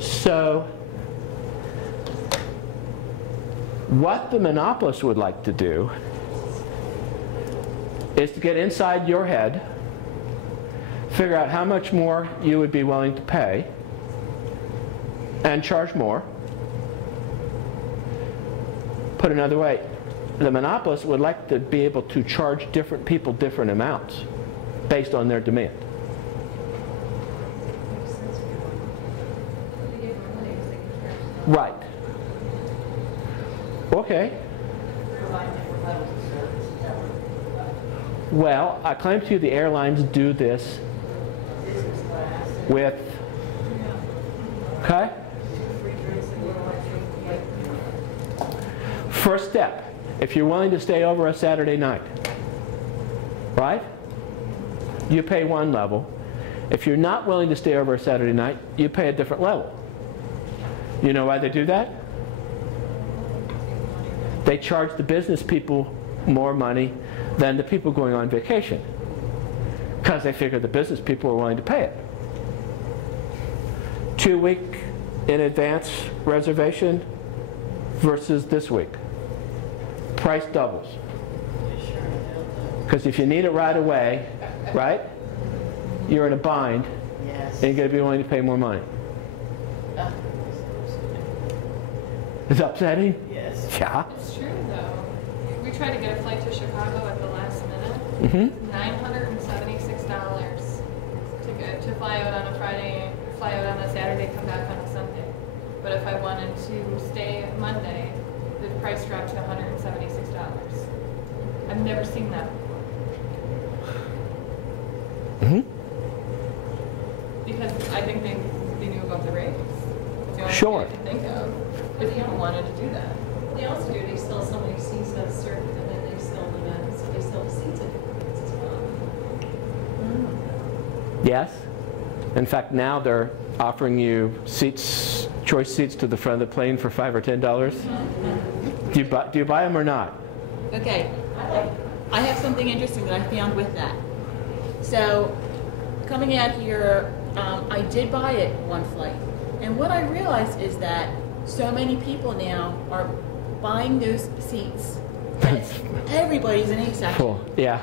So what the monopolist would like to do is to get inside your head, figure out how much more you would be willing to pay, and charge more. Put another way, the monopolist would like to be able to charge different people different amounts based on their demand. Right. Okay. Well, I claim to you the airlines do this with, okay? First step, if you're willing to stay over a Saturday night, right? You pay one level. If you're not willing to stay over a Saturday night, you pay a different level. You know why they do that? They charge the business people more money than the people going on vacation, because they figure the business people are willing to pay it. 2 week in advance reservation versus this week. Price doubles. Because if you need it right away, right, you're in a bind, and you're going to be willing to pay more money. Is it upsetting? Yes. Yeah. It's true, though. We tried to get a flight to Chicago at the last minute. $976 to fly out on a Friday, fly out on a Saturday, come back on a Sunday. But if I wanted to stay Monday, the price dropped to $176. I've never seen that before. Because I think they knew about the rates. It's the only thing I can think of. If people wanted to do that. They also do, they sell so many seats that certain, and then they sell them in, so they sell the seats at different as well. Yes. In fact, now they're offering you seats, choice seats to the front of the plane for $5 or $10. Do you buy them or not? Okay. I have something interesting that I found with that. So, coming out here, I did buy it one flight. And what I realized is that so many people now are buying those seats. Everybody's in A section. Cool. Yeah.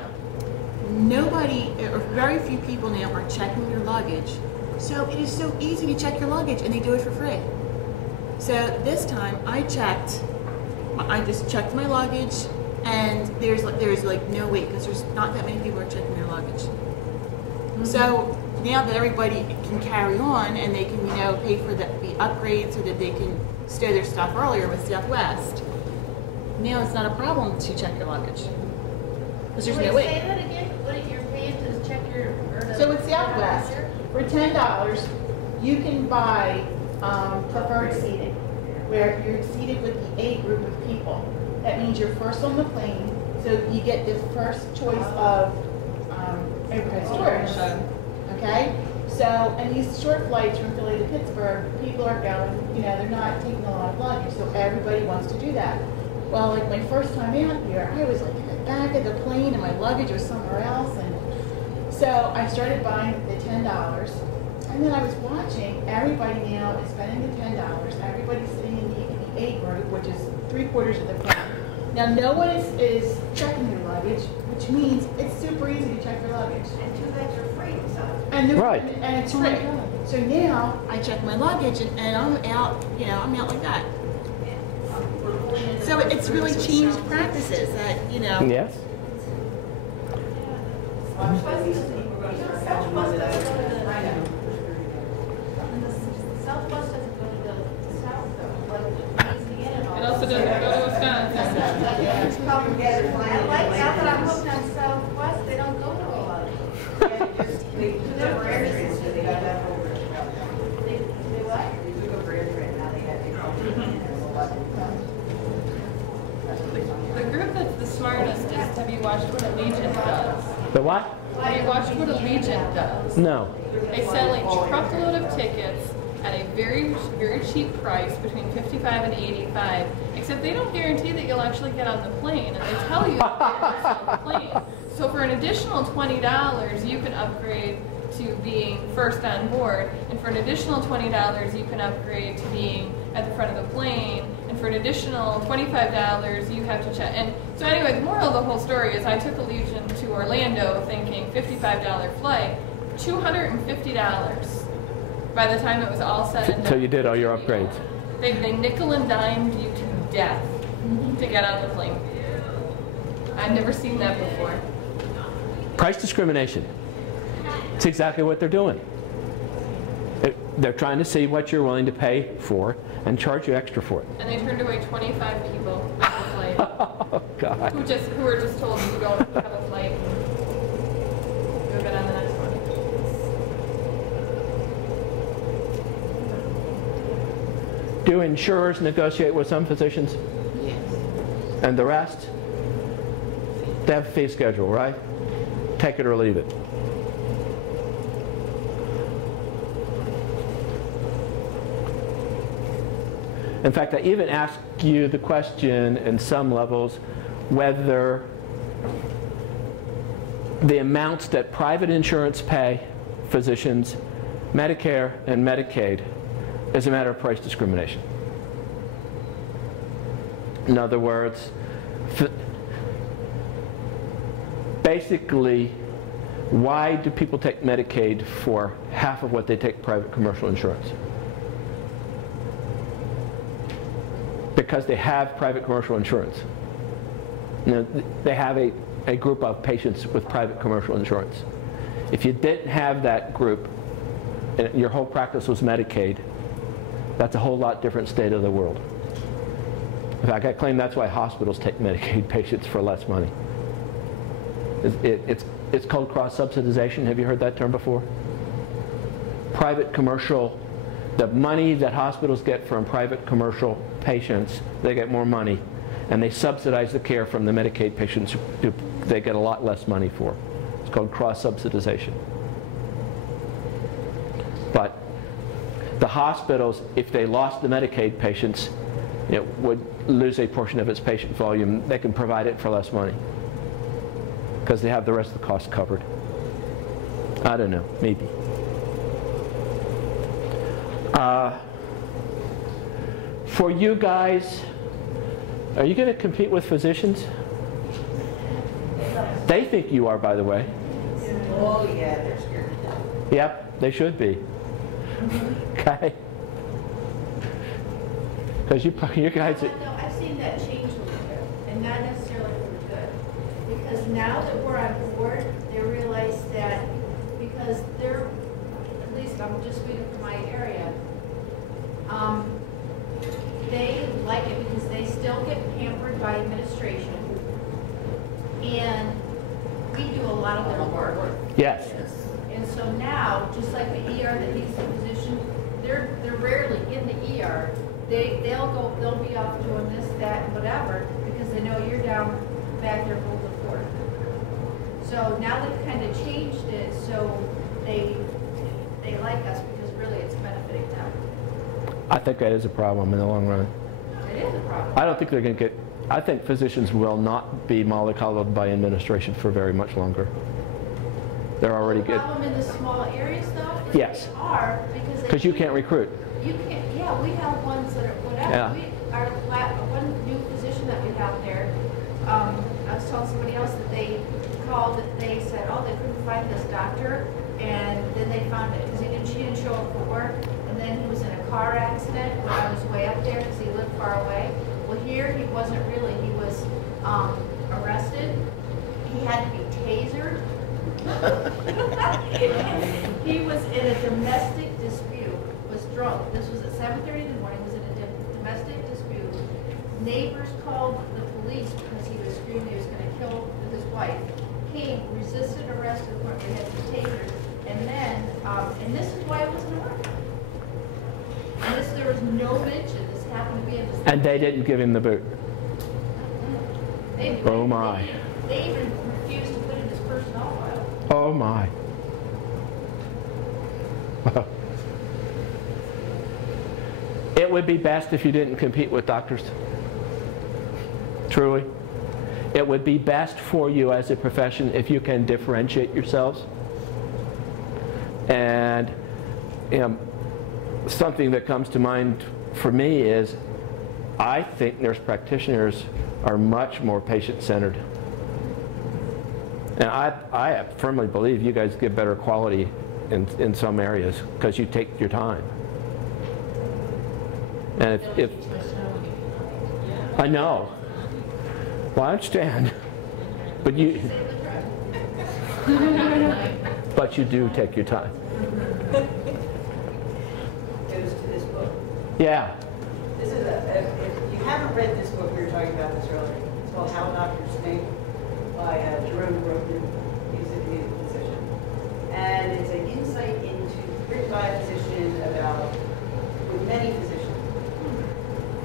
Nobody, or very few people now are checking their luggage. So it is so easy to check your luggage, and they do it for free. So this time I just checked my luggage, and there's like no wait, because there's not that many people are checking their luggage. So now that everybody can carry on, and they can, pay for the upgrade so that they can stow their stuff earlier with Southwest, now it's not a problem to check your luggage. Because there's no wait. Say that again? What you're paying to check your... So with Southwest, for $10, you can buy preferred seating, where you're seated with the A group of people. That means you're first on the plane, so you get the first choice of overhead storage. Okay? So, and these short flights from Philly to Pittsburgh, people are going, they're not taking a lot of luggage, so everybody wants to do that. Well, like my first time out here, I was like in the back of the plane and my luggage was somewhere else, and so I started buying the $10, and then I was watching, everybody now is spending the $10, everybody's sitting in the A group, which is 3/4 of the plane. Now, no one is checking your luggage, which means it's super easy to check your luggage. And 2 bags are free, so. Right. And it's free. So now I check my luggage, and I'm out, I'm out like that. So it's really changed practices that, Yes. Southwest doesn't go to the south, though. It also doesn't go to Wisconsin. I like, now that I'm hooked on Southwest, they don't go to a lot of They do what? The group that's the smartest is, have you watched what Allegiant does? The what? Have you watched what Allegiant does? No. They sell a truckload of tickets at a very, very cheap price, between $55 and $85. Except they don't guarantee that you'll actually get on the plane, and they tell you that you're on the plane. So for an additional $20, you can upgrade to being first on board, and for an additional $20 you can upgrade to being at the front of the plane, and for an additional $25 you have to check. And so anyway, the moral of the whole story is I took Allegiant to Orlando thinking $55 flight, $250 by the time it was all said and done. Until you did all your upgrades. They nickel and dimed you to death to get on the plane. I've never seen that before. Price discrimination. It's exactly what they're doing. They're trying to see what you're willing to pay for and charge you extra for it. And they turned away 25 people on the flight. Oh, God. Who were just told you don't have a flight. Go get on the next one. Do insurers negotiate with some physicians? Yes. And the rest? They have a fee schedule, right? Take it or leave it. In fact, I even ask you the question in some levels whether the amounts that private insurance pay physicians, Medicare and Medicaid, is a matter of price discrimination. In other words, basically, why do people take Medicaid for half of what they take private commercial insurance? Because they have private commercial insurance. You know, they have a group of patients with private commercial insurance. If you didn't have that group and your whole practice was Medicaid, that's a whole lot different state of the world. In fact, I claim that's why hospitals take Medicaid patients for less money. It's called cross-subsidization. Have you heard that term before? Private commercial, the money that hospitals get from private commercial patients, they get more money, and they subsidize the care from the Medicaid patients who they get a lot less money for. It's called cross-subsidization. But the hospitals, if they lost the Medicaid patients, would lose a portion of its patient volume. They can provide it for less money because they have the rest of the costs covered. I don't know, maybe. For you guys, are you going to compete with physicians? They think you are, by the way. Oh, yeah, they're scared to death. Yep, they should be. Okay. Because you guys... I've seen that change a little bit, and not necessarily for the good. Because now that we're on board, they realize that because they're, at least I'm just speaking for my area, they like it because they still get pampered by administration, and we do a lot of their work. Yes. And so now, just like the ER that needs the physician, they're rarely in the ER. They'll be off doing this, that, and whatever, because they know you're down back there holding the fort. So now they've kind of changed it so they like us because really it's benefiting them. I think that is a problem in the long run. It is a problem. I don't think they're going to get... I think physicians will not be mollycoddled by administration for very much longer. They're already good. The problem in the small areas, though, is Yes. they are because You can't recruit. You can't. Yeah, we have ones that are whatever. Yeah. One new physician that we have there. I was telling somebody else that they called. They said, oh, they couldn't find this doctor, and then they found it because she didn't show up for work, and then he was in a car accident when I was way up there because he lived far away. Well, here he wasn't really. He was arrested. He had to be tasered. He was in a domestic dispute, was drunk. This was at 7:30 in the morning, was in a domestic dispute. Neighbors called the police because he was screaming he was going to kill his wife. Came, resisted arrest to the point where he had to be tasered. And then, and this is why it wasn't a murder. And there was no mention. This happened to be in this. And they didn't give him the boot. Oh my. They even refused to put in his personnel file. Oh my. It would be best if you didn't compete with doctors. Truly. It would be best for you as a profession if you can differentiate yourselves. And something that comes to mind for me is I think nurse practitioners are much more patient-centered. And I firmly believe you guys give better quality in some areas because you take your time. And if I know, well, I understand, but you do take your time. Goes to this book. Yeah. This is if you haven't read this book, we were talking about this earlier. It's called How Doctors Think by Jerome Brogan. He's a physician. And it's an insight written by a physician about, with many physicians,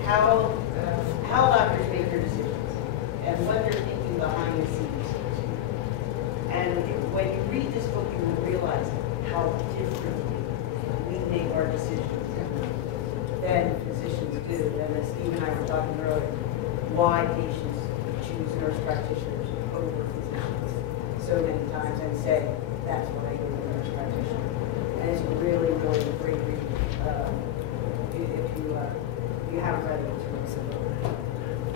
how doctors make their decisions and what they're thinking behind the scenes. And when you read this book, you will realize how differently we make our decisions than physicians do. And as Steve and I were talking earlier, why patients choose nurse practitioners over physicians so many times and say, that's what I do with a nurse practitioner. And it's really, really a great read. If you haven't read it, it's really simple.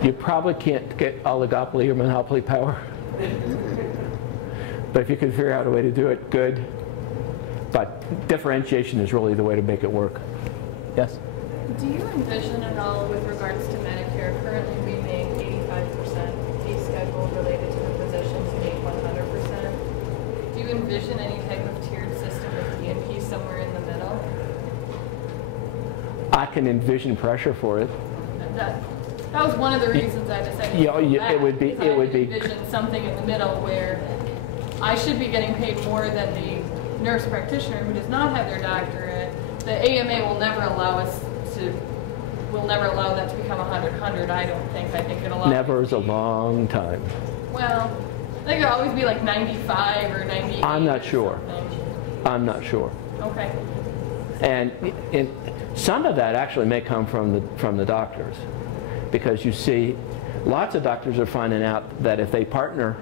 You probably can't get oligopoly or monopoly power. But if you can figure out a way to do it, good. But differentiation is really the way to make it work. Yes? Do you envision at all, with regards to Medicare, currently we make 85% fee schedule related to the physicians and make 100%? Do you envision any type of tiered system with DNP somewhere in the middle? I can envision pressure for it. That was one of the reasons I decided to go back, it would be envision something in the middle where I should be getting paid more than the nurse practitioner who does not have their doctorate. The AMA will never allow that to become 100-100, I don't think. I think it'll always never is a long time. Well, I think it'll always be like 95 or 98. I'm not sure. I'm not sure. Okay. And some of that actually may come from the doctors, because you see, lots of doctors are finding out that if they partner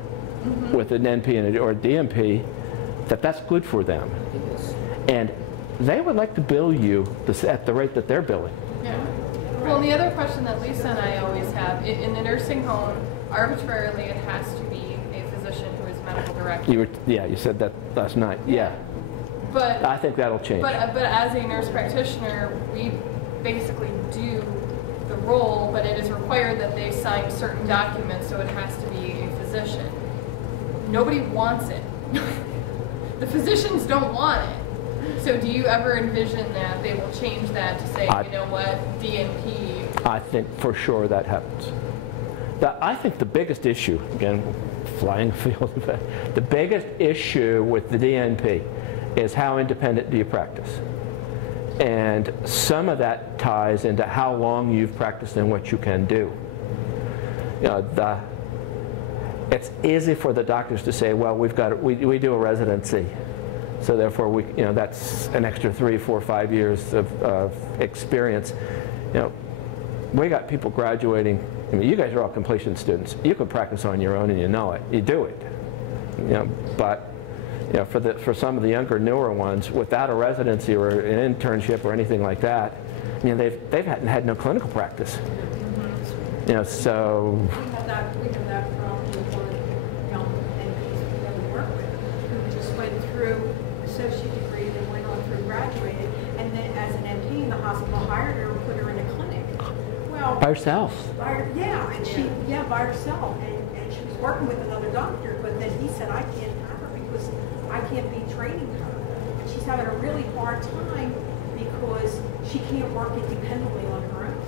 with an NP or a DMP, that's good for them, and they would like to bill you at the rate that they're billing. Yeah. Well, the other question that Lisa and I always have, in the nursing home, arbitrarily it has to be a physician who is medical director. You said that last night. Yeah. But I think that'll change. But as a nurse practitioner, we basically do the role, but it is required that they sign certain documents, so it has to be a physician. Nobody wants it. The physicians don't want it. So do you ever envision that they will change that to say, you know what, DNP? I think for sure that happens. I think the biggest issue, again, flying field, the biggest issue with the DNP is how independent do you practice? And some of that ties into how long you've practiced and what you can do. It's easy for the doctors to say, well, we do a residency, so therefore that's an extra 3, 4, 5 years of experience. We got people graduating. I mean, you guys are all completion students. You can practice on your own, and you know it. You do it. But for some of the younger, newer ones, without a residency or an internship or anything like that, they've had no clinical practice. So. We have that problem with one young NPs that we work with, who just went through associate degree, then went on through graduated, and then as an NP, the hospital hired her and put her in a clinic. Well, by herself. By herself, and she was working with another doctor, but then he said, I can't have her because I can't be training her. And she's having a really hard time because she can't work independently on her own.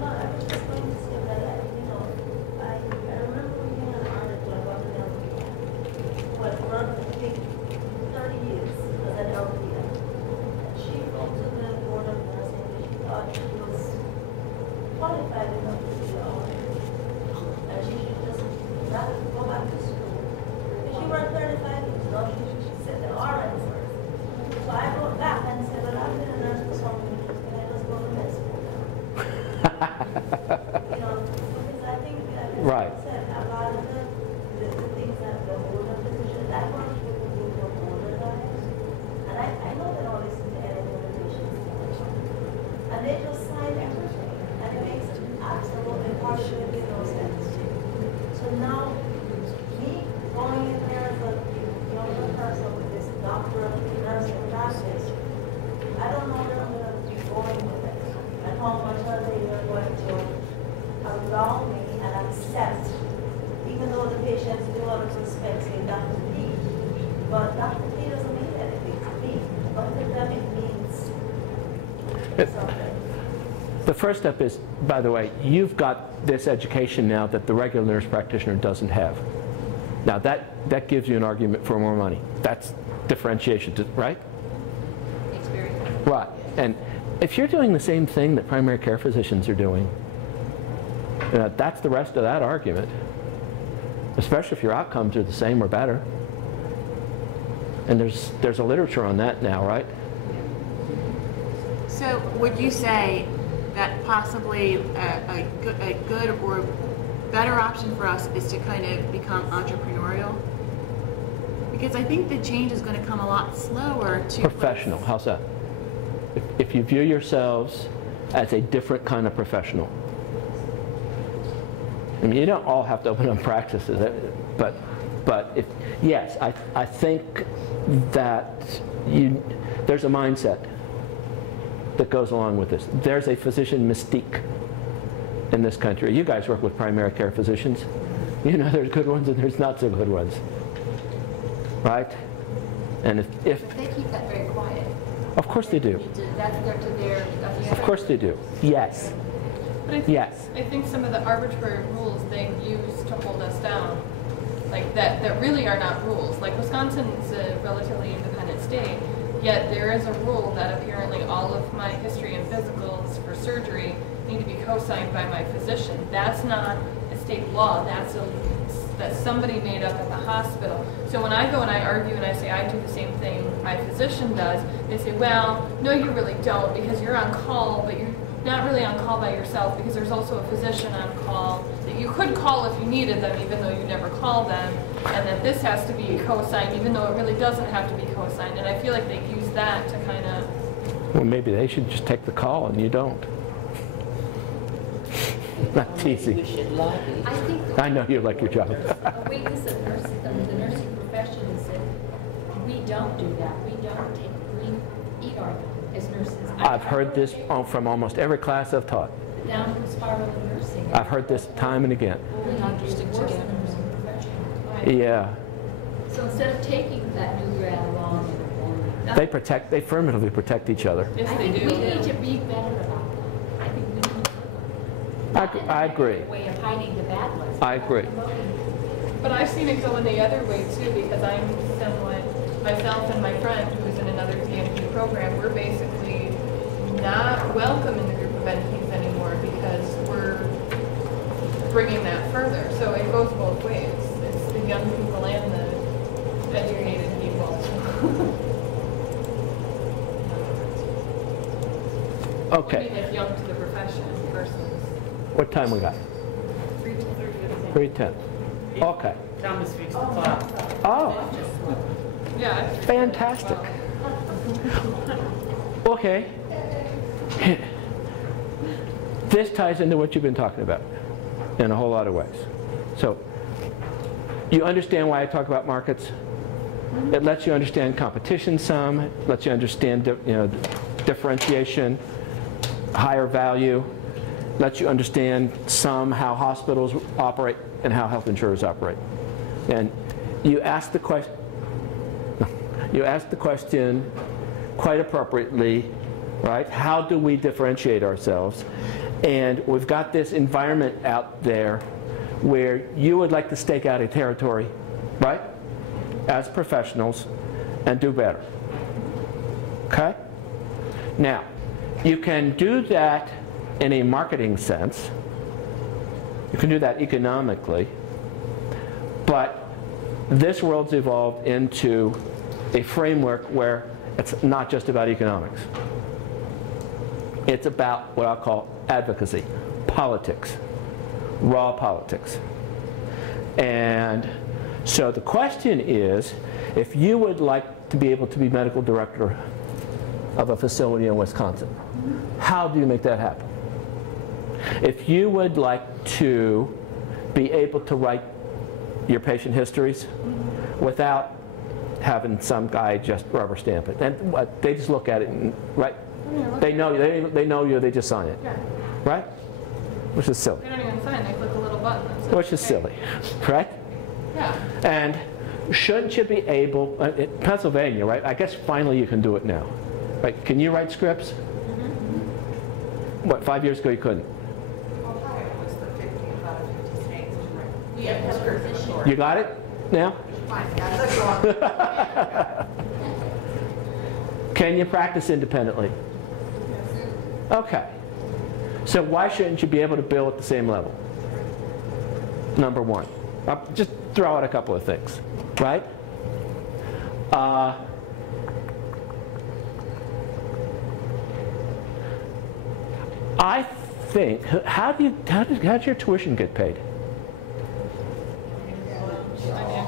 Well, I was just going to say that, I remember reading an article about an LPN who had worked, I think, 30 years as an LPN. And she wrote to the board of nursing that she thought she was qualified enough to be an RN. And she should just rather go back to school. If she worked 35 years, no, she should sit the RN first. So I wrote back and said, well, I've been a nurse for so many years, and I just go to med school now. The first step is, by the way, you've got this education now that the regular nurse practitioner doesn't have. Now that gives you an argument for more money. That's differentiation, right? Experience. Right. And if you're doing the same thing that primary care physicians are doing, that's the rest of that argument. Especially if your outcomes are the same or better. And there's a literature on that now, right? So would you say that possibly a good or better option for us is to kind of become entrepreneurial? Because I think the change is going to come a lot slower to Professional, how's that? If you view yourselves as a different kind of professional. I mean, you don't all have to open up practices, but yes, I think that there's a mindset that goes along with this. There's a physician mystique in this country. You guys work with primary care physicians. You know there's good ones and there's not so good ones. Right? And if But they keep that very quiet. of course they do. That's to their. Of course they do. Yes. But I think, Yes. I think some of the arbitrary rules they use to hold us down, like that really are not rules. Like Wisconsin's a relatively independent state, yet there is a rule that apparently all of my history and physicals for surgery need to be co-signed by my physician. That's not a state law. That's somebody made up at the hospital. So when I go and I argue and I say I do the same thing my physician does, they say, well, no, you really don't because you're on call, but you're not really on call by yourself because there's also a physician on call that you could call if you needed them even though you never call them, and that this has to be co-signed even though it really doesn't have to be co-signed. And I feel like they use that to kind of... Well, maybe they should just take the call and you don't. That's easy. We should lobby. I think I know you like your job. A weakness of nursing, I mean, the nursing profession is that we don't do that. We eat our as nurses. I've heard this from almost every class I've taught. The downward spiral of nursing. I've heard this time and again. It's worse than the nursing profession. Yeah. So instead of taking that new grad along, They affirmatively protect each other. Yes, I they think do. we need to be better about that. I think we need to work on it. I agree. Way of hiding the bad ones. I agree. But I've seen it go in the other way too, because I'm somewhat, myself and my friend who's in another TNP program, we're basically not welcome in the group of NPs anymore because we're bringing that further. So it goes both ways. It's the young people and the educated people. Okay. I mean, if young to the profession versus What time we got? 3:10. Okay. Thomas fixed the clock. Oh, yeah. fantastic. Okay. This ties into what you've been talking about in a whole lot of ways. So, you understand why I talk about markets? It lets you understand competition some, it lets you understand differentiation, higher value, lets you understand some how hospitals operate and how health insurers operate. And you ask the question, quite appropriately, right? How do we differentiate ourselves? And we've got this environment out there where you would like to stake out a territory, right? As professionals and do better. Okay? Now, you can do that in a marketing sense. You can do that economically. But this world's evolved into a framework where it's not just about economics. It's about what I'll call advocacy, politics, raw politics. And so the question is, if you would like to be able to be medical director of a facility in Wisconsin, how do you make that happen? If you would like to be able to write your patient histories without having some guy just rubber stamp it, and they just look at it and right, they know you, they just sign it, right? Which is silly. They don't even sign, they click a little button. that says, Which is okay. silly, right? Yeah. And shouldn't you be able, in Pennsylvania, right? I guess finally you can do it now. Right? Can you write scripts? What, 5 years ago you couldn't? Ohio was the 50 out of 50 states. We have no position. You got it now? Fine, that's a Can you practice independently? Okay. So why shouldn't you be able to bill at the same level? Number one. I'll just throw out a couple of things, right? I think, how'd your tuition get paid?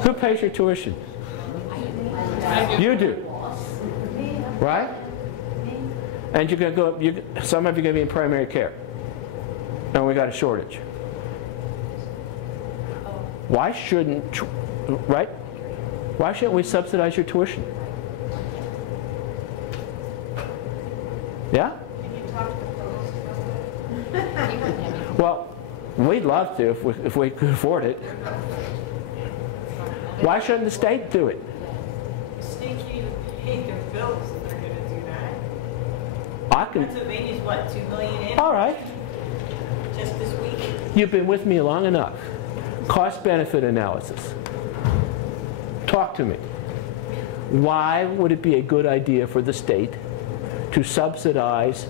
Who pays your tuition? You do. Right? And you're going to go, some of you are going to be in primary care. And we got a shortage. Why shouldn't, right? Why shouldn't we subsidize your tuition? Yeah? Well, we'd love to if we could afford it. Why shouldn't the state do it? The state can't even pay their bills if they're going to do that. I can. Pennsylvania's what, $2 million in? All right. Just this week? You've been with me long enough. Cost-benefit analysis. Talk to me. Why would it be a good idea for the state to subsidize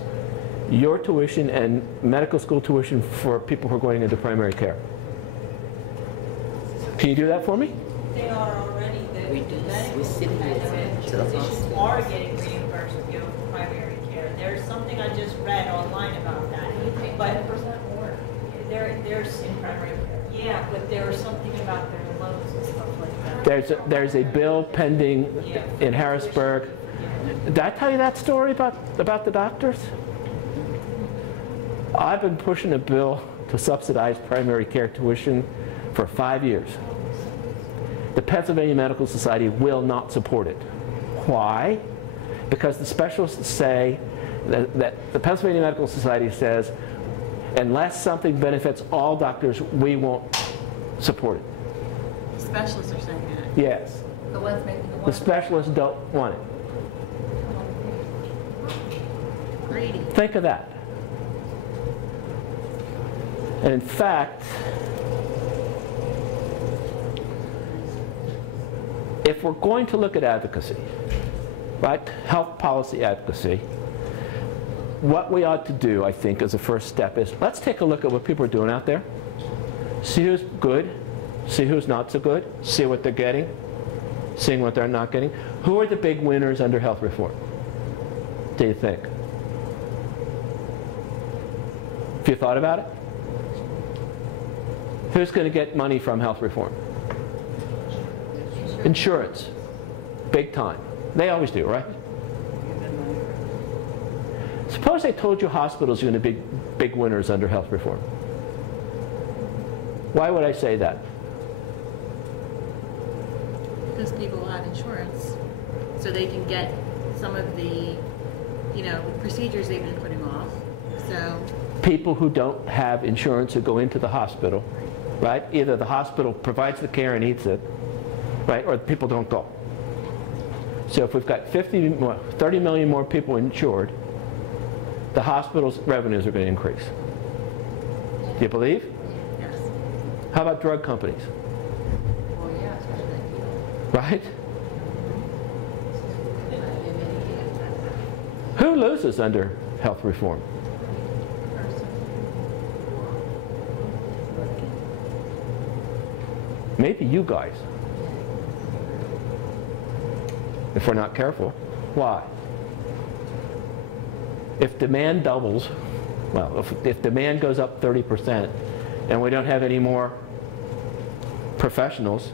your tuition and medical school tuition for people who are going into primary care? Can you do that for me? They are already. We do. We sit here. Physicians are getting reimbursed, you know, for primary care. There's something I just read online about that. But 10% more. there's in primary care. Yeah, but there was something about their loans and stuff like that. There's a bill pending in Harrisburg. Did I tell you that story about the doctors? I've been pushing a bill to subsidize primary care tuition for 5 years. The Pennsylvania Medical Society will not support it. Why? Because the specialists say that the Pennsylvania Medical Society says, unless something benefits all doctors, we won't support it. The specialists are saying that. Yes. The ones making the The ones. specialists don't want it. Greedy. Think of that. And in fact, if we're going to look at advocacy, right, health policy advocacy, what we ought to do, I think, as a first step is let's take a look at what people are doing out there, see who's good, see who's not so good, see what they're getting, seeing what they're not getting. Who are the big winners under health reform, do you think? Have you thought about it? Who's going to get money from health reform? Insurance. Big time. They always do, right? Suppose I told you hospitals are going to be big winners under health reform. Why would I say that? Because people have insurance, so they can get some of the, procedures they've been putting off. So People who don't have insurance who go into the hospital, right? Either the hospital provides the care and eats it, right, or people don't go. So if we've got 30 million more people insured, the hospital's revenues are going to increase. Do you believe? yes. How about drug companies? Well, yeah, especially. Right? Who loses under health reform? Maybe you guys, if we're not careful. Why? If demand doubles, well, if demand goes up 30% and we don't have any more professionals,